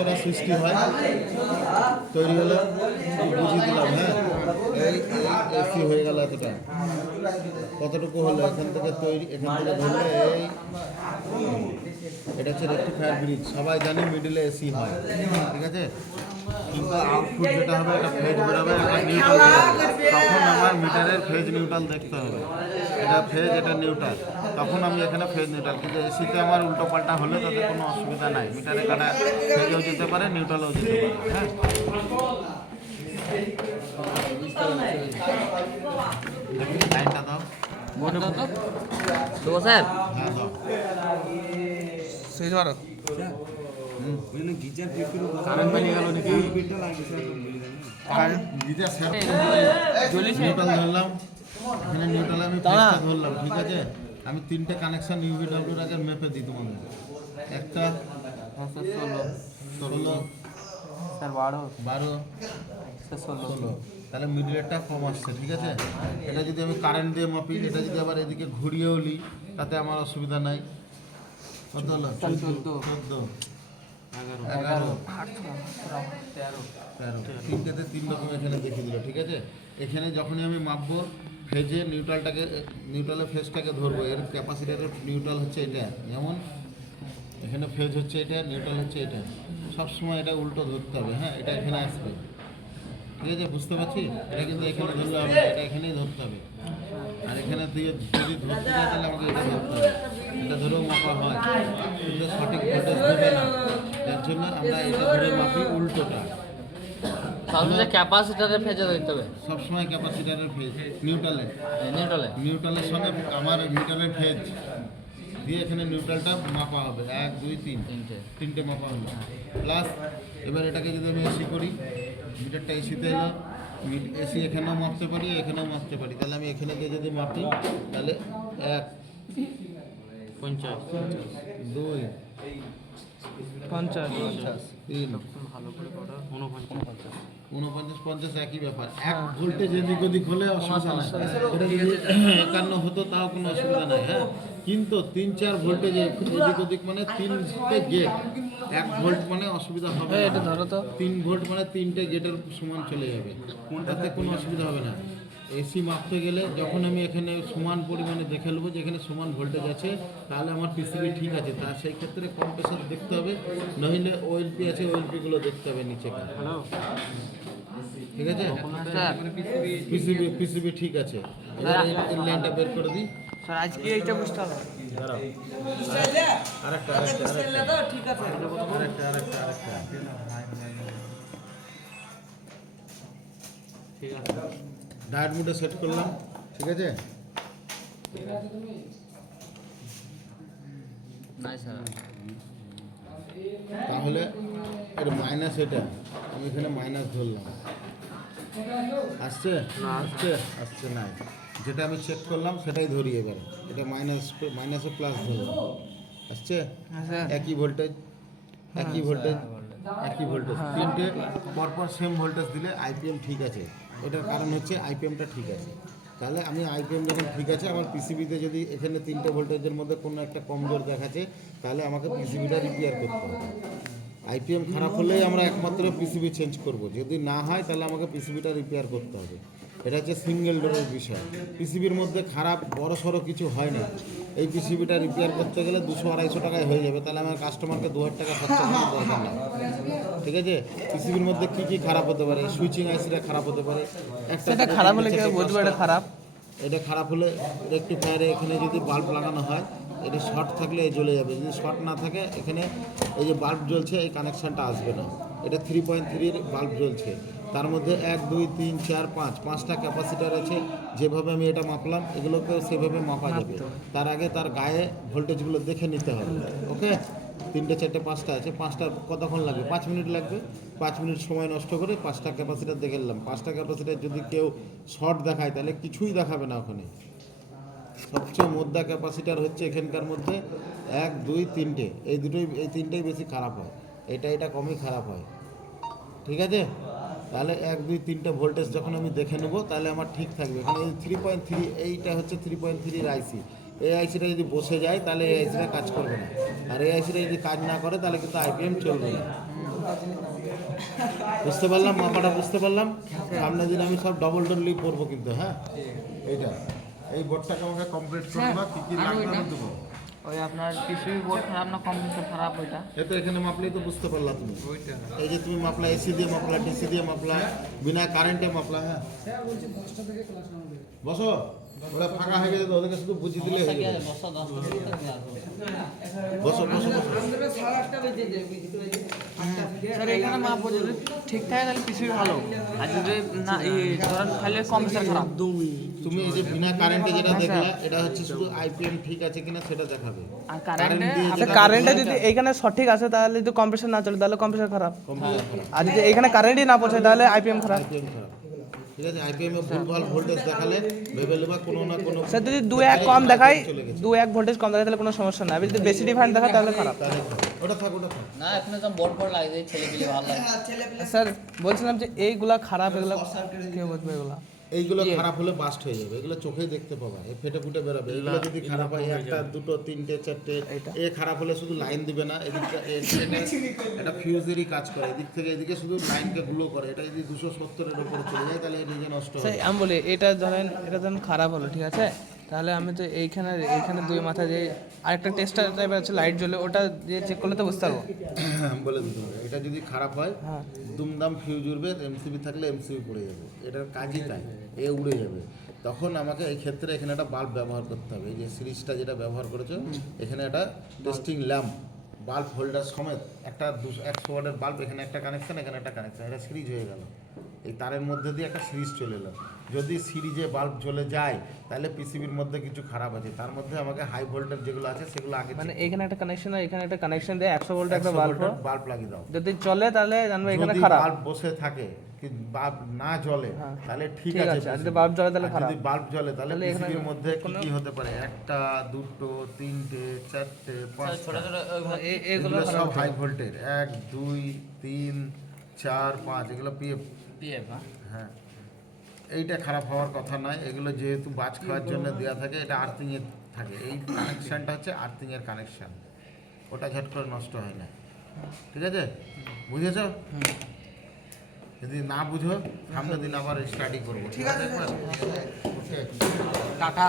কতটা সৃষ্টি হয় তৈরি হলো বুঝিয়ে দিলাম। হ্যাঁ, এই এসি হয়ে গেল এতটা, কতটুকু হলো এখান থেকে তৈরি, এখান থেকে ধরলে এই এটা হচ্ছে রেক্টিফায়ার ব্রিজ। সবাই জানি মিডিলে এসি হয়, ঠিক আছে, কিন্তু আউটপুট যেটা হবে এটা ফেজ বেরোবে, একটা নিউট্রাল বেরোবে। তখন আমার মিটারের ফেজ নিউট্রাল দেখতে হবে, এটা ফেজ এটা নিউট্রাল, তখন আমি এখানে ফেজ নিউট্রাল। কিন্তু এসিতে আমার উল্টো পাল্টা হলে তাতে কোনো অসুবিধা নাই, মিটারে কাটা ফেজও যেতে পারে নিউট্রালও যেতে পারে। হ্যাঁ, দেখি লাইনটা দাও। তো স্যার হ্যাঁ দাও। সুইচ মারো। কারেন্ট বেরিয়ে গেল নাকি? গিজার স্যার নিউট্রাল ধরলাম, এখানে নিউট্রালে আমি ফেজটা ধরলাম, ঠিক আছে। আমি তিনটে কানেকশন ইউভিডব্লিউর আগে মেপে দিই তোমাদের। একটা 16 স্যার 12 12 16, তাহলে মিডিলেরটা কম আসছে, ঠিক আছে। এটা যদি আমি কারেন্ট দিয়ে মাপি, এটা যদি আবার এদিকে ঘুরিয়েও নিই তাতে আমার অসুবিধা নাই। কত হলো? 14 11 13, তিনটেতে তিন রকম এখানে দেখিয়ে দিল, ঠিক আছে। এখানে যখনই আমি মাপবো ফেজে নিউট্রালের ফেজটাকে ধরবো, এর ক্যাপাসিটারের নিউট্রাল হচ্ছে এটা, যেমন এখানে ফেজ হচ্ছে এটা, নিউট্রাল হচ্ছে এটা, সবসময় এটা উল্টো ধরতে হবে। হ্যাঁ, এটা এখানে আসবে, ঠিক আছে, বুঝতে পারছি। এটা কিন্তু এখানে ধরলে হবে না, এটা এখানেই ধরতে হবে। আর এখানে দিয়ে যদি ধরতে চাই তাহলে আমাকে এটা ধরতে হবে, এটা ধরেও মাপা হয়, কিন্তু সঠিক ভোল্টেজ দেবে না, যার জন্য আমরা এটা ধরে মাপি উল্টোটা। সবসময় ক্যাপাসিটরের ফেজে দিতে হবে, সবসময় ক্যাপাসিটারের ফেজ নিউট্রালের সঙ্গে আমার মিটারের ফেজ দিয়ে এখানে নিউট্রালটা মাপা হবে, 1 2 3 তিনটে মাপা হলো। প্লাস এবার এটাকে যদি আমি এসি করি, মিটারটা এসিতে এলো, এসি এখানেও মাপতে পারি, এখানেও মাপতে পারি, তাহলে আমি এখানে গিয়ে যদি মাপি তাহলে 1 50 2 50 3 ভালো করে করো 49 49 50 একই ব্যাপার। 1 ভোল্টেজ এদিক ওদিক হলে অসুবিধা নাই, এটা যদি 51 হতো তাও কোনো অসুবিধা নাই। হ্যাঁ, কিন্তু 3-4 ভোল্টেজ এদিক ওদিক মানে 3টে গেট, 1 ভোল্ট মানে অসুবিধা হবে না। এটা ধরো তো 3 ভোল্ট মানে 3টে গেটের সমান চলে যাবে, তাতে কোনো অসুবিধা হবে না। এসি মাপতে গেলে যখন আমি এখানে সমান পরিমাণে দেখে নেবো যে এখানে সমান ভোল্টেজ আছে, তাহলে আমার পিসিবি ঠিক আছে, তার সেই ক্ষেত্রে কম্প্রেসার দেখতে হবে, নইলে ওএলপি আছে ওএলপিগুলো দেখতে হবে নিচে, ঠিক আছে। পিসিবি ঠিক আছে, এবার এই লাইনটা বের করে দিই। স্যার আজকে এইটা বুঝতে হবে। আরেকটা ঠিক আছে, ডায়োড মোডে সেট করলাম, ঠিক আছে। নাই স্যার তাহলে এর মাইনাস, এটা আমি এখানে মাইনাস ধরলাম, আসছে আসছে না, যেটা আমি চেক করলাম সেটাই ধরি। এবার এটা মাইনাসে প্লাস ধরলাম, আসছে একই ভোল্টেজ, তিনটে পরপর সেম ভোল্টেজ দিলে আইপিএম ঠিক আছে। এটার কারণ হচ্ছে আইপিএমটা ঠিক আছে। তাহলে আমি আইপিএম যখন ঠিক আছে, আমার পিসিবিতে যদি এখানে 3টে ভোল্টেজের মধ্যে কোনো একটা কমজোর দেখাচ্ছে, তাহলে আমাকে পিসিবিটা রিপেয়ার করতে হবে। আইপিএম খারাপ হলেই আমরা একমাত্র পিসিবি চেঞ্জ করব, যদি না হয় তাহলে আমাকে পিসিবিটা রিপেয়ার করতে হবে। এটা হচ্ছে সিঙ্গেল ডোরের বিষয়, পিসিবির মধ্যে খারাপ বড় সড়ো কিছু হয় না। এই পিসিবিটা রিপেয়ার করতে গেলে 200-250 টাকায় হয়ে যাবে, তাহলে আমার কাস্টমারকে 2000 টাকা খরচা করার দরকার নেই, ঠিক আছে। পিসিবির মধ্যে কী কী খারাপ হতে পারে, সুইচিং আইসিটা খারাপ হতে পারে, একটা খারাপ হলে কি বলতে পারে খারাপ, এটা খারাপ হলে রেক্টিফায়ারে এখানে যদি বাল্ব লাগানো হয়, এটা শর্ট থাকলে জ্বলে যাবে, যদি শর্ট না থাকে এখানে এই যে বাল্ব জ্বলছে এই কানেকশানটা আসবে না। এটা 3.3 বাল্ব জ্বলছে, তার মধ্যে 1 2 3 4 5টা ক্যাপাসিটার আছে। যেভাবে আমি এটা মাপলাম এগুলোকে সেভাবে মাপা যাবে, তার আগে তার গায়ে ভোল্টেজগুলো দেখে নিতে হবে। ওকে, 3টে 4টে 5টা আছে, 5টা কতক্ষণ লাগবে? 5 মিনিট লাগবে। 5 মিনিট সময় নষ্ট করে 5টা ক্যাপাসিটার দেখে নিলাম। 5টা ক্যাপাসিটার যদি কেউ শর্ট দেখায় তাহলে কিছুই দেখাবে না ওখানে। সবচেয়ে মোদ্দা ক্যাপাসিটার হচ্ছে এখানকার মধ্যে 1 2 3টে, এই তিনটেই বেশি খারাপ হয়, এটা কমই খারাপ হয়, ঠিক আছে। তাহলে 1 2 3টে ভোল্টেজ যখন আমি দেখে নেবো তাহলে আমার ঠিক থাকবে। এখানে 3.3, এইটা হচ্ছে 3.3 আইসি, এই আইসিটা যদি বসে যায় তাহলে এই আইসিটা কাজ করবে না, আর এই আইসিটা যদি কাজ না করে তাহলে কিন্তু আইপিএম চলবে না। বুঝতে পারলাম, মাপাটা বুঝতে পারলাম। সামনের দিন আমি সব ডবল ডলি করবো কিন্তু, হ্যাঁ। এইটা এই বোর্ডটাকে আমাকে কমপ্লিট করবো না, কি কি লাগবে আমি দেবো। ওই আপনার পিসিবি বোর্ড খারাপ না কম্পিউটার খারাপ ওইটা? এ তো এখানে মাপলেই তো বুঝতে পারলা তুমি। এই যে তুমি মাপলা এসি দিয়ে মাপলা, ডিসি দিয়ে মাপলা, বিনা কারেন্টে মাপলা। হ্যাঁ বসো, ওরা ফাঁকা হয়ে গেছে তো ওদেরকে শুধু বুঝিয়ে দিলে হয়ে যাবে। বসো বসো বসো। স্যার এখানে মাপ যদি ঠিক থাকে তাহলে পিসিবি ভালো, আর যদি না ধরেন তাহলে কম্পিউটার খারাপ। তুমি এই যে বিনা কারেন্টে যেটা দেখলা, এটা হচ্ছে শুধু আইপিএম ঠিক আছে কিনা সেটা দেখাবে। আর কারেন্টে কারেন্টে যদি এইখানে সঠিক আছে তাহলে যদি কম্প্রেসার না চলে তাহলে কম্প্রেসার খারাপ, কম্পিউটার খারাপ, আর যদি এখানে কারেন্টই না পৌঁছায় তাহলে আইপিএম খারাপ। আইপিএম খারাপ। ঠিক আছে, আইপিএম এ ভুলভাল ভোল্টেজ দেখালে ভেবে নেবা কোনো না কোনো। স্যার যদি 2-1 কম দেখায়, চলে গেছে। 2-1 ভোল্টেজ কম দেখায় তাহলে কোনো সমস্যা না, যদি বেশি ডিফারেন্ট দেখায় তাহলে খারাপ। তাহলে খারাপ। ওটা থাক, ওটা থাক। না এখানে তো বোর্ড বোর্ড লাগিয়ে ছেলেপিলে ভালো লাগে। স্যার বলছিলাম যে এইগুলা খারাপ, এগুলা কেউ বুঝবে এগুলা? এইগুলো খারাপ হলে বাস্ট হয়ে যাবে, এগুলো চোখেই দেখতে পাবা, এ ফেটে ফুটে বেরোবে। এগুলো যদি খারাপ হয়, একটা দুটো তিনটে চারটে, এ খারাপ হলে শুধু লাইন দিবে না, এদিকটা এটা ফিউজেরই কাজ করে, এদিক থেকে এদিকে শুধু লাইনকে গ্লো করে। এটা যদি 270-এর উপরে চলে যায় তাহলে নিজে নষ্ট স্যার হবে। আমি বলি এটা ধরেন খারাপ হলো, ঠিক আছে, তাহলে আমি তো এইখানে দুই মাথা যে আরেকটা টেস্টার টাইপের আছে লাইট জ্বলে, ওটা দিয়ে চেক করলে তো বুঝতে পারবো। বলে দিতে হবে, এটা যদি খারাপ হয় হ্যাঁ দুমদাম ফিউজ উড়বে, এমসিবি থাকলে এমসিবি পড়ে যাবে, এটার কাজই তাই, এ উড়ে যাবে। তখন আমাকে এই ক্ষেত্রে এখানে একটা বাল্ব ব্যবহার করতে হবে। এই যে সিরিজটা যেটা ব্যবহার করেছো, এখানে একটা টেস্টিং ল্যাম্প, বাল্ব হোল্ডার সমেত একটা 100 ওয়াটের বাল্ব, এখানে একটা কানেকশন, এখানে একটা কানেকশন, এটা সিরিজ হয়ে গেল। এই তারের মধ্যে দিয়ে একটা সিরিজ চলে এলো। যদি সিরিজে বাল্ব জ্বলে যায় তাহলে পিসিবির মধ্যে কিছু খারাপ আছে, তার মধ্যে আমাকে হাই ভোল্টেজ যেগুলো আছে সেগুলো আগে মানে এখানে একটা কানেকশন আর এখানে একটা কানেকশন দিয়ে 100 ভোল্ট একটা বাল্ব বাল্ব লাগিয়ে দাও। যদি চলে তাহলে জানবো এখানে যদি খারাপ। বাল্ব বসে থাকে কি বাল্ব না জ্বলে তাহলে ঠিক ঠিক আছে, আছে, আর যদি বাল্ব জ্বলে তাহলে আর খারাপ। যদি বাল্ব জ্বলে তাহলে তাহলে এখানে পিসিবির মধ্যে কি কি হতে পারে, একটা দুটো তিনটে চারটে ছোট পাঁচটা, ছোট এগুলো এগুলো সব হাই ভোল্টেজ, 1 2 3 4 5, এগুলো পিএফ। পিএফ। হ্যাঁ, এইটা খারাপ হওয়ার কথা নয়। এগুলো যেহেতু বাজ খাওয়ার জন্য দেওয়া থাকে, এটা আর্থিংয়ে থাকে। এই কানেকশানটা হচ্ছে আর্থিংয়ের কানেকশান, ওটা ঝট করে নষ্ট হয় না। ঠিক আছে, বুঝেছ? যদি না বুঝো সামনের দিন আবার স্টাডি করবো। ঠিক আছে, টাটা।